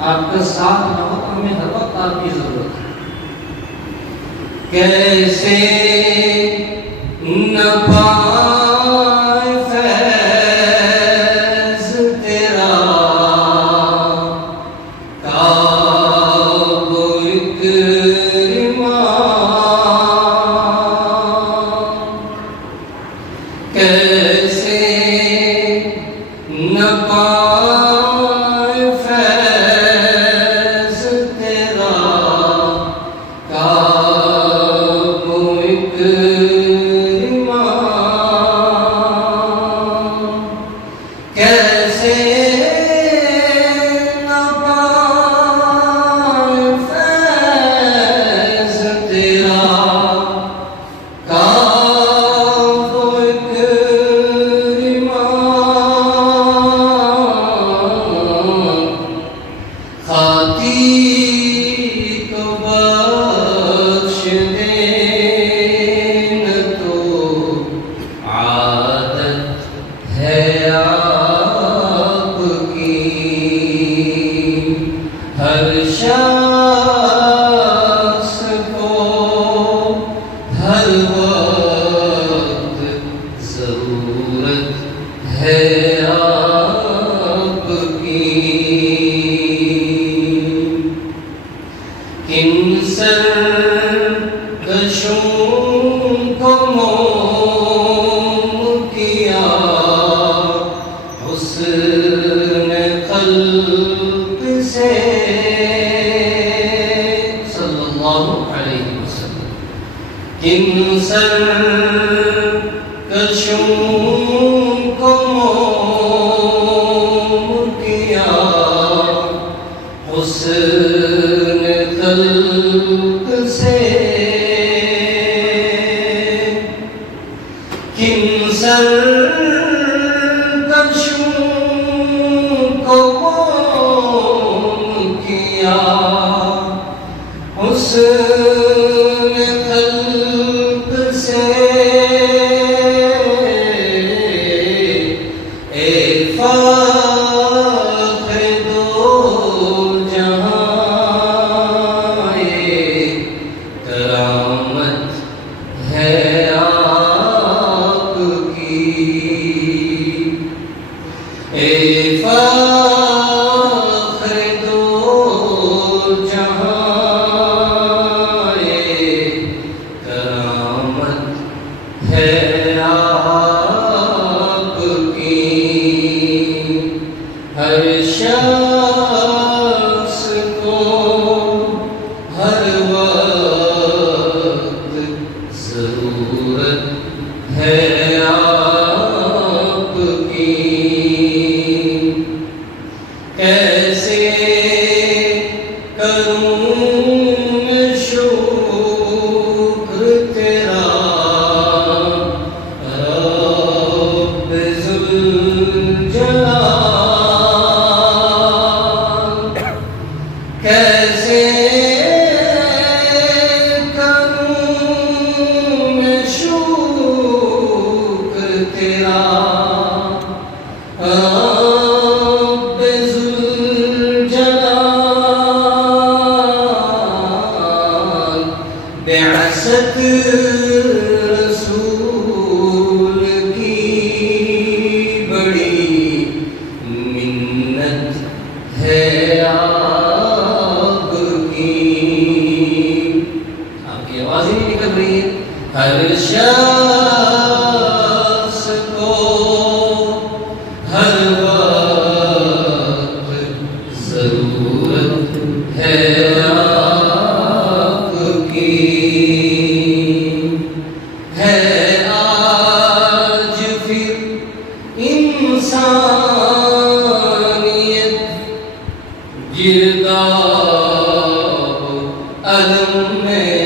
आपका साथ न हो तो हमें हर वक्त आपकी जरूरत है। कैसे न पाए फैज़ तेरा काबो इकरिमा, कैसे न पाए फैज़ तेरा काबो इकरिमा, कैसे न पाए फैज़ तेरा काबो इकरिमा, खाती को बख्श देना तो आदत है आपकी। हर शख्स को हर वक्त जरूरत है आपकी। किन सरकशों को मोम किया हुस्न खल्क़ से, सल्लल्लाहु अलैहि वसल्लम। किन सरकशों को मोम किया हुस्न खल्क़ से, किन सरकशों को मोम किया हुस्न खल्क़ से। ए फ़ख्र दो जहां, ए करामत है आपकी। ए फ़ख्र दो जहां, ए करामत है आपकी। हर शख्स को हर वक्त जरूरत है आपकी। कैसे करूं मैं शुक्र तेरा रब्ब ज़ुल-जलाल, कैसे करूं मैं शुक्र तेरा रब्ब ज़ुल-जलाल। बासत रसूल की बड़ी मिन्नत है आपकी। आपकी आवाज ही नहीं निकल रही है। हर शख्स को हर वक्त जरूरत है आपकी। है आज फिर इंसानियत गिरदाब अलम में